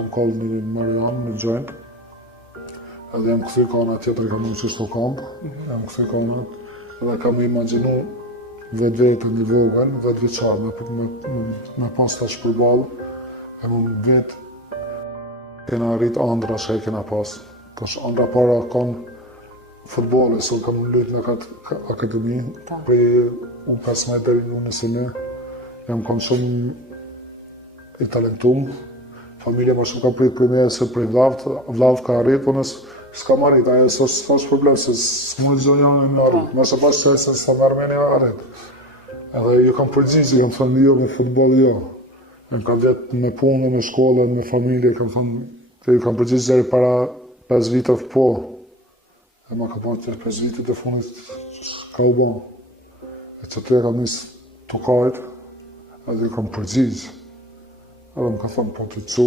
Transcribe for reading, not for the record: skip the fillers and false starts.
kam kallë një Marian, një joint, edhe jam këthy kana tjetër, kam në qështu kampë, jam këthy kanat, edhe kam imaginu vetë vetën i vogël, 10 vjeçar, me pas tash përballë, e më vetë kena rrit andra që e kena pas. Tash andra para kanë futbolli, so kam lujt në akademi, prej U15 deri në U21, jam kam shumë i talentum, familja ma shumë kam prit për me se prej vlavë ka arrit, po s'kam arrit, ajo s'është problem, se s'mu gjdo janë në arrit, ma shë pas që se s'ta në Armenia arrit. Edhe ju kam përgjigje, kam thënë jo me futbol jo, në ka vjetë me punë, me shkollë, me familje, kam thënë, ju kam përgjigje deri para 5 vitëve po, e ma ka pas 5 vitet e fundit ka u ban. E që të e kam nisë të kajt, edhe ju kam përgjigje, edhe më ka thënë po të cu.